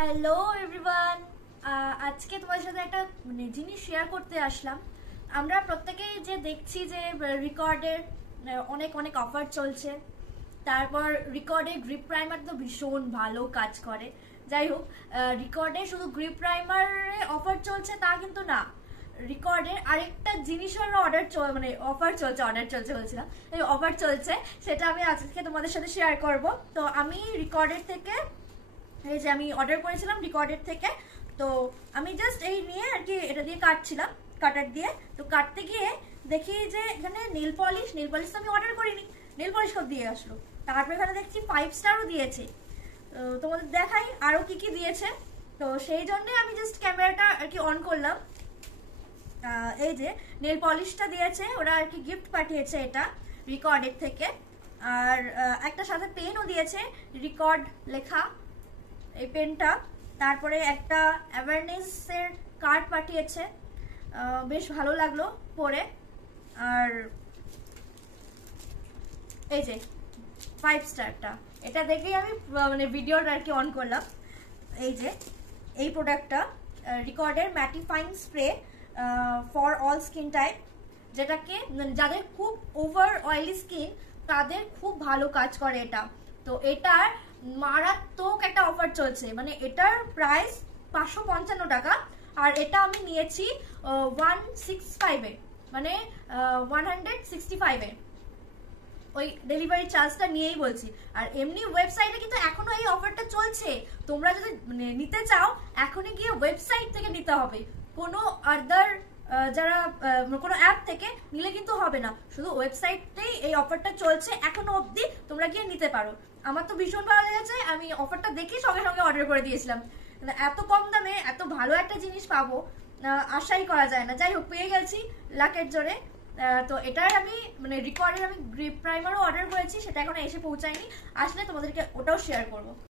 Hello everyone, আজকে তোমাদের সাথে একটা জিনিস শেয়ার করতে আসলাম। আমরা প্রত্যেকেই যে দেখছি যে রিকর্ডের অনেক অনেক অফার চলছে। তারপর রিকর্ডের গ্রিপ প্রাইমার তো ভীষণ ভালো কাজ করে। যাই হোক, রিকর্ডে শুধু গ্রিপ প্রাইমারে অফার চলছে তা কিন্তু না, রিকর্ডের আরেকটা জিনিসের অফার চলছে বলছিলাম, এই অফার চলছে, সেটা আমি আজকে তোমাদের সাথে শেয়ার করব। তো আমি রিকর্ডের থেকে এই যে আমি অর্ডার করেছিলাম রিকর্ডের থেকে, তো আমি জাস্ট এই নিয়ে আর কি এটা দিয়ে কাটছিলাম, কাটার দিয়ে। তো কাটতে গিয়ে দেখি যে এখানে নেল পলিশ তো আমি অর্ডার করিনি, নেল পলিশ সব দিয়ে আসলো। তারপর এখানে দেখছি 5 স্টারও দিয়েছে। তোমাদের দেখাই আরো কি কি দিয়েছে। তো সেই জন্যে আমি জাস্ট ক্যামেরাটা আর কি অন করলাম। এই যে নেল পলিশটা দিয়েছে, ওরা আর কি গিফট পাঠিয়েছে এটা রিকর্ডের থেকে। আর একটা সাথে পেনও দিয়েছে, রিকর্ড লেখা এই পেনটা। তারপরে একটা অ্যাওয়ারনেসের কার্ড পাঠিয়েছে, বেশ ভালো লাগলো পড়ে। আর এই যে 5 স্টারটা, এটা দেখেই আমি ভিডিওটা আর কি অন করলাম। এই যে এই প্রোডাক্টটা রিকর্ডের mattifying spray for all skin type, যেটাকে যাদের খুব ওভার অয়েলি স্কিন তাদের খুব ভালো কাজ করে এটা। তো এটার মারাত্মক একটা অফার চলছে, এটার প্রাইস 555 টাকা, আর এটা আমি নিয়েছি 165 এ, 165 এ। ওই ডেলিভারি চার্জটা নিয়েই বলছি। আর এমনি ওয়েবসাইটে কিন্তু এখনো এই অফারটা চলছে। তোমরা যদি নিতে চাও এখনই গিয়ে ওয়েবসাইট থেকে নিতে হবে, কোনো আদার যারা কোনো অ্যাপ থেকে নিলে কিন্তু হবে না, শুধু ওয়েবসাইটেই এই অফারটা চলছে এখনো অবধি, তোমরা গিয়ে নিতে পারো। আমার তো ভীষণ ভালো লেগেছে, আমি অফারটা দেখে সঙ্গে সঙ্গে অর্ডার করে দিয়েছিলাম। এত কম দামে এত ভালো একটা জিনিস পাবো আশাই করা যায় না। যাই হোক, পেয়ে গেছি লাকের জোরে। তো এটার আমি রিকর্ডের আমি গ্রিপ প্রাইমারও অর্ডার করেছি, সেটা এখনো এসে পৌঁছায়নি, আসলে তোমাদেরকে ওটাও শেয়ার করবো।